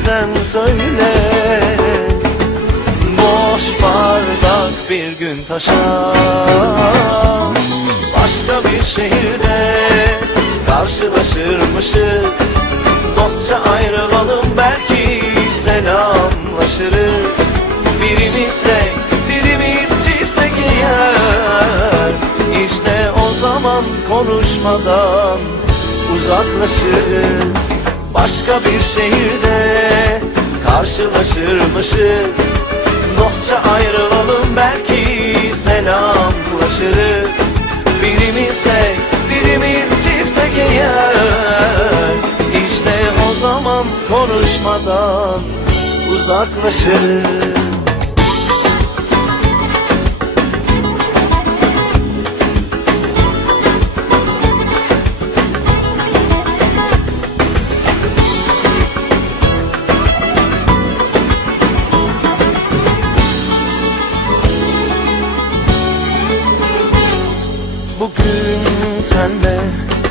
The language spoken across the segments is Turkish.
söylersen söyle. Boş bardak bir gün taşar. Başka bir şehirde karşılaşırmışız. Dostça ayrılalım belki selamlaşırız. Birimiz tek birimiz çiftse eğer İşte o zaman konuşmadan uzaklaşırız Başka bir şehirde karşılaşırmışız. Dostça ayrılalım belki selamlaşırız. Birimiz tek birimiz çiftsek eğer İşte o zaman konuşmadan uzaklaşırız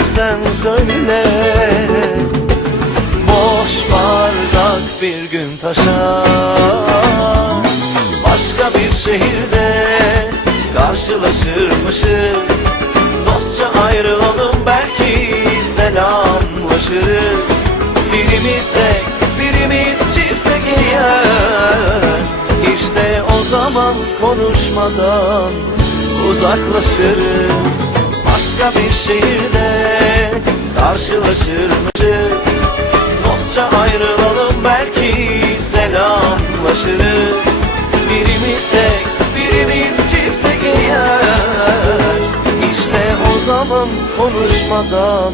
söylersen söyle. Boş bardak bir gün taşar Başka bir şehirde karşılaşırmışız. Dostça ayrılalım belki selamlaşırız. Birimiz tek birimiz çiftsek eğer İşte o zaman konuşmadan uzaklaşırız Başka bir şehirde karşılaşırmışız. Dostça ayrılalım belki selamlaşırız. Birimiz tek birimiz çiftsek eğer İşte o zaman konuşmadan